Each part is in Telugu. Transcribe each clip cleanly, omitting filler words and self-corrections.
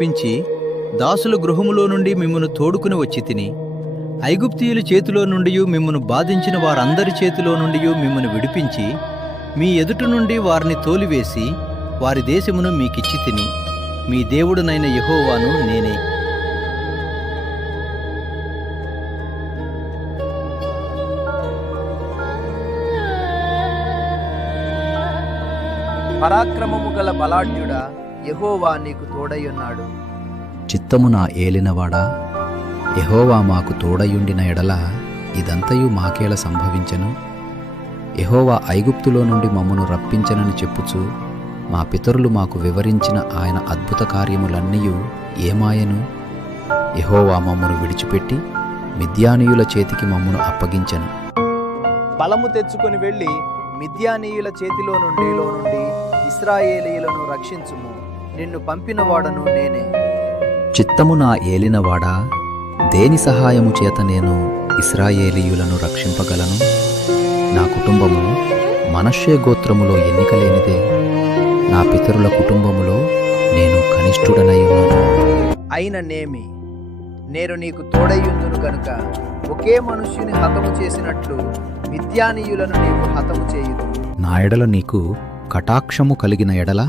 రప్పించి దాసుల గృహములో నుండి మిమ్మను తోడుకుని వచ్చి తిని ఐగుప్తీయుల చేతిలో నుండి మిమ్మను బాధించిన వారందరి చేతిలో నుండి మిమ్మను విడిపించి మీ ఎదుట నుండి వారిని తోలివేసి వారి దేశమును మీకిచ్చి తిని మీ దేవుడునైన యెహోవాను నేనే. పరాక్రమము గల బలాఢ్యుడా, యెహోవా నీకు తోడయ్యున్నాడు. చిత్తము నా ఏలినవాడా, యెహోవా మాకు తోడయుండిన ఎడల ఇదంతయు మాకేల సంభవించెను. యెహోవా ఐగుప్తులో నుండి మమ్మను రప్పించెనని చెప్పుచు మా పితరులు మాకు వివరించిన ఆయన అద్భుత కార్యములన్నీయు ఏమాయను? యెహోవా మమ్మను విడిచిపెట్టి మిద్యానీయుల చేతికి మమ్మను అప్పగించెను. బలము తెచ్చుకొని వెళ్ళి మిద్యానీయుల చేతిలో నుండి ఇశ్రాయేలీయులను రక్షించుము. నిన్ను పంపినవాడను నేనే. చిత్తము నా ఏలినవాడా, దేని సహాయము చేత నేను ఇశ్రాయేలీయులను రక్షింపగలను? నా కుటుంబము మనష్షే గోత్రములో ఎన్నికలేనిదే. నా పితరుల కుటుంబములో నేను కనిష్ఠుడనై ఉన్నాను. అయిననేమి, నేను నీకు తోడయ్యుందును గనుక ఒకే మనుష్యుని హతము చేసినట్లు మిద్యానీయులను నీకు హతము చేయుదు. నా ఎడల నీకు కటాక్షము కలిగిన ఎడల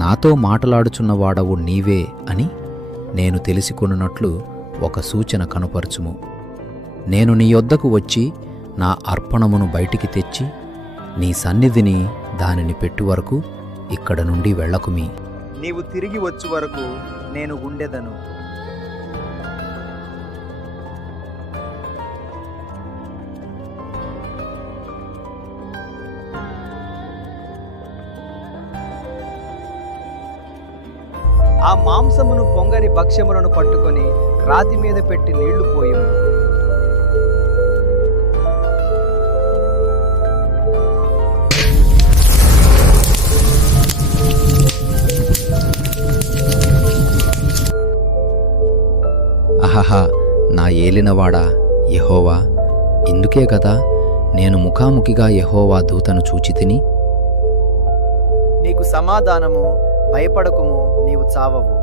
నాతో మాటలాడుచున్నవాడవు నీవే అని నేను తెలిసికొనున్నట్లు ఒక సూచన కనుపరచుము. నేను నీ యొద్దకు వచ్చి నా అర్పణమును బయటికి తెచ్చి నీ సన్నిధిని దానిని పెట్టు వరకు ఇక్కడ నుండి వెళ్ళకుమి. నీవు తిరిగి వచ్చు వరకు నేను ఉండెదను. ఆ మాంసమును పొంగని భక్ష్యములను పట్టుకొని రాతి మీద పెట్టి నీళ్లు పోయము. అహహా, నా ఏలినవాడా యెహోవా, ఇందుకే కదా నేను ముఖాముఖిగా యెహోవా దూతను చూచితిని. నీకు సమాధానము, భయపడకుము, నీవు చావవు.